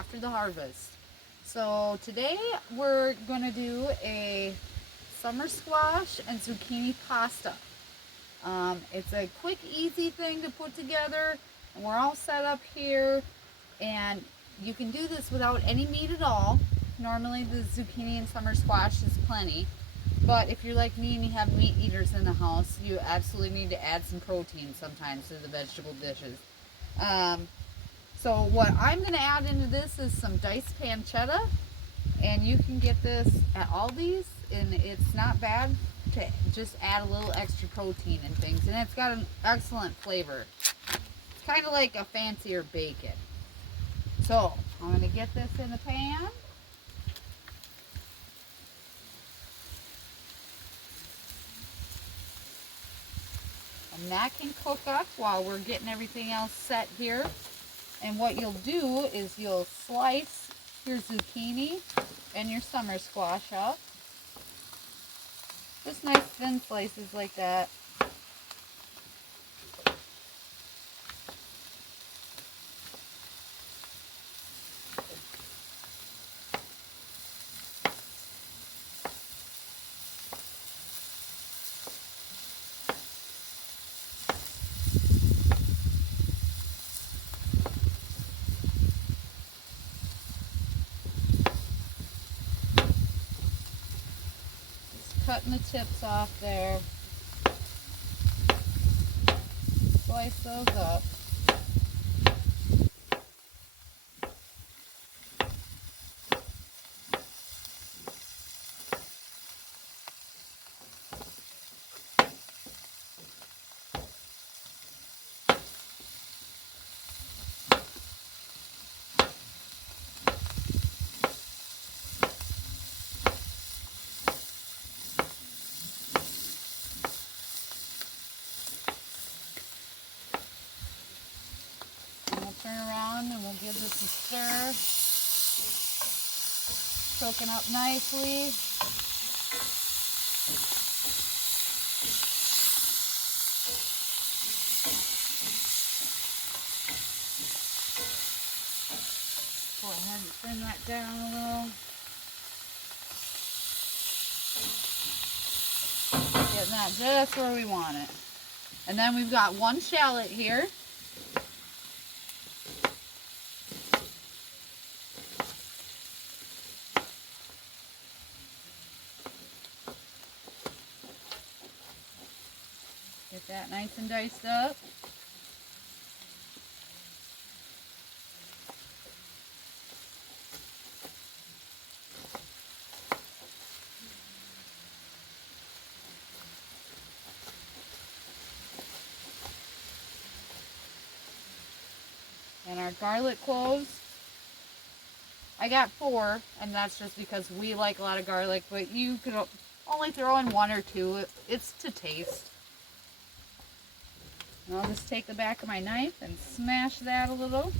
after the harvest. So today we're going to do a summer squash and zucchini pasta. It's a quick, easy thing to put together. And we're all set up here, and you can do this without any meat at all. Normally the zucchini and summer squash is plenty, but if you're like me and you have meat eaters in the house, you absolutely need to add some protein sometimes to the vegetable dishes. So what I'm going to add into this is some diced pancetta, and you can get this at Aldi's, and it's not bad to just add a little extra protein and things, and it's got an excellent flavor. It's kind of like a fancier bacon. So I'm going to get this in the pan. And that can cook up while we're getting everything else set here. And what you'll do is you'll slice your zucchini and your summer squash up. Just nice thin slices like that. Just cutting the tips off there. Slice those up. Turn around and we'll give this a stir. Cooking up nicely. Go ahead and thin that down a little. Getting that just where we want it. And then we've got one shallot here. Get that nice and diced up. And our garlic cloves, I got 4, and that's just because we like a lot of garlic, but you could only throw in 1 or 2. It's to taste. And I'll just take the back of my knife and smash that a little.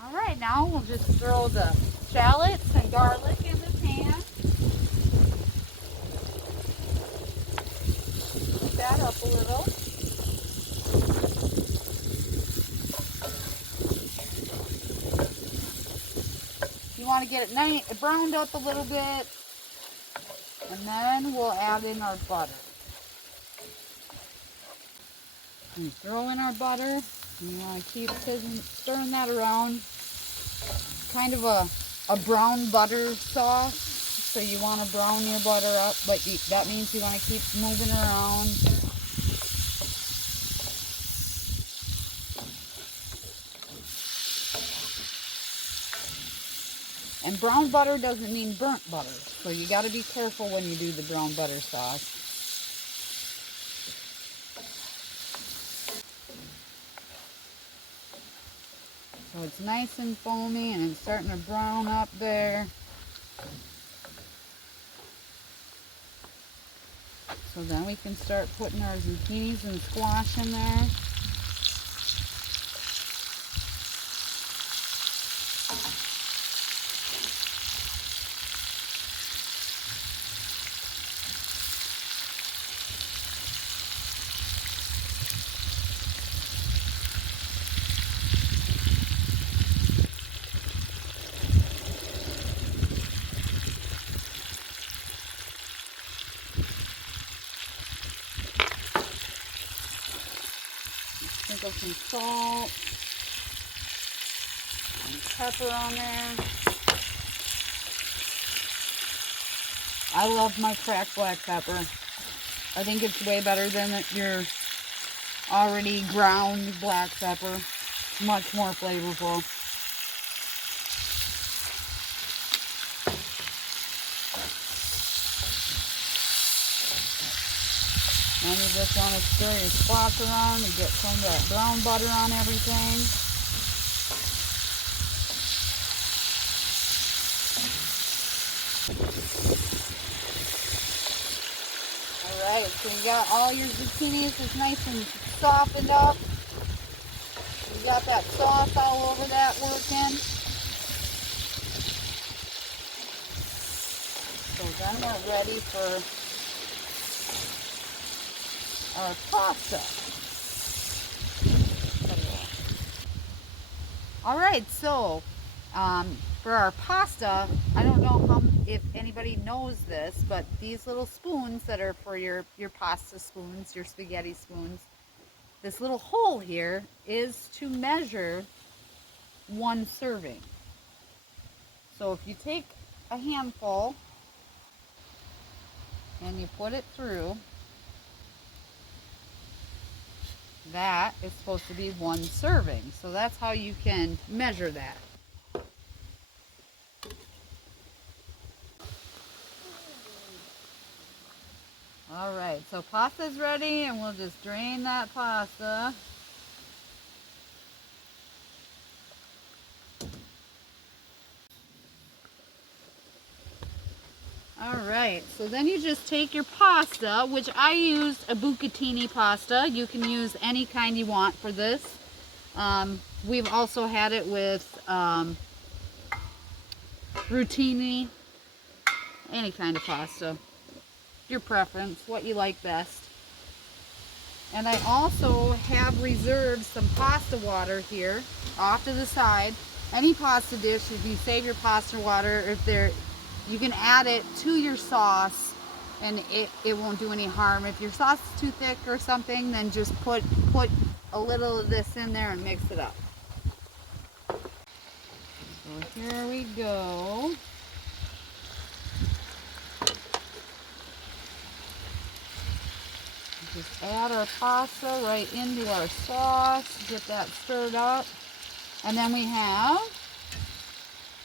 Alright, now we'll just throw the shallots and garlic in the pan. Cook that up a little. You want to get it nice, browned up a little bit, and then we'll add in our butter. And throw in our butter. You want to keep stirring that around. Kind of a brown butter sauce, so you want to brown your butter up, but that means you want to keep moving around. And brown butter doesn't mean burnt butter, so you got to be careful when you do the brown butter sauce. So it's nice and foamy and it's starting to brown up there. So then we can start putting our zucchinis and squash in there. Sprinkle some salt and pepper on there. I love my cracked black pepper. I think it's way better than your already ground black pepper. It's much more flavorful. Then you just want to stir your squash around and get some of that brown butter on everything. Alright, so you got all your zucchinis is nice and softened up. You got that sauce all over that working. So then we're ready for our pasta. Alright, so for our pasta, I don't know if anybody knows this, but these little spoons that are for your pasta spoons, your spaghetti spoons, this little hole here is to measure one serving. So if you take a handful and you put it through, that is supposed to be one serving. So that's how you can measure that. Alright, so pasta's ready and we'll just drain that pasta. Alright, so then you just take your pasta, which I used a Bucatini pasta. You can use any kind you want for this. We've also had it with rotini, any kind of pasta. Your preference, what you like best. And I also have reserved some pasta water here off to the side. Any pasta dish, if you save your pasta water, you can add it to your sauce and it won't do any harm. If your sauce is too thick or something, then just put a little of this in there and mix it up. So here we go. Just add our pasta right into our sauce, get that stirred up. And then we have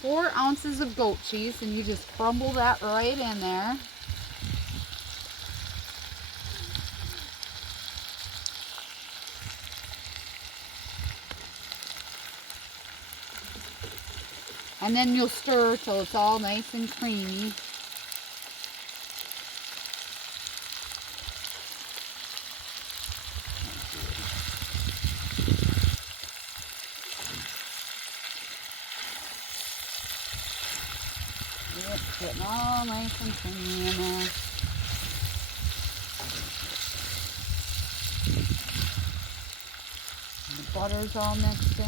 4 ounces of goat cheese, and you just crumble that right in there. And then you'll stir till it's all nice and creamy. Yep, getting all nice and creamy in there. And the butter's all mixed in.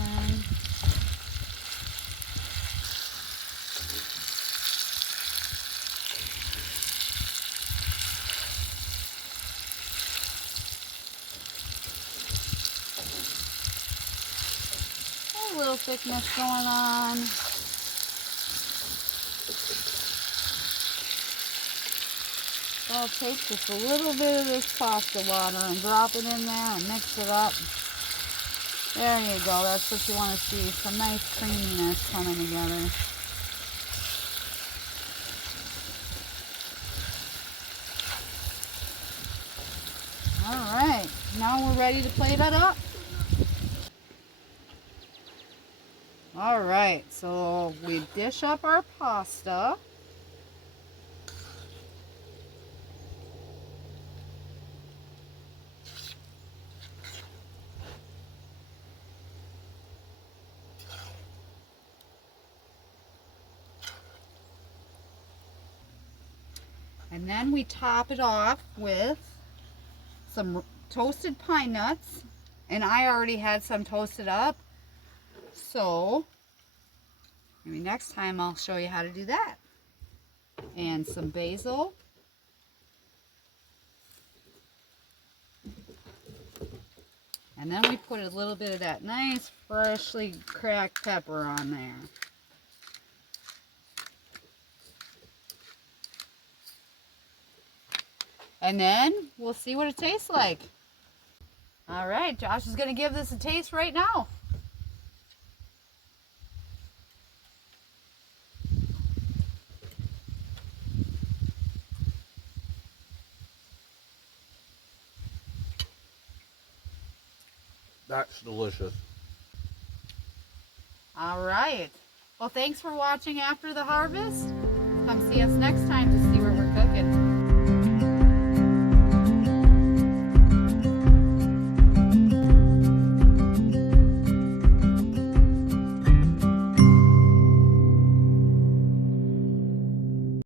A little thickness going on. So I'll take just a little bit of this pasta water and drop it in there and mix it up. There you go, that's what you want to see, some nice creaminess coming together. Alright, now we're ready to plate it up. All right, so we dish up our pasta. And then we top it off with some toasted pine nuts. And I already had some toasted up. So maybe next time I'll show you how to do that. And some basil. And then we put a little bit of that nice freshly cracked pepper on there. And then we'll see what it tastes like. All right, Josh is going to give this a taste right now. That's delicious. All right. Well, thanks for watching After the Harvest. Come see us next time to see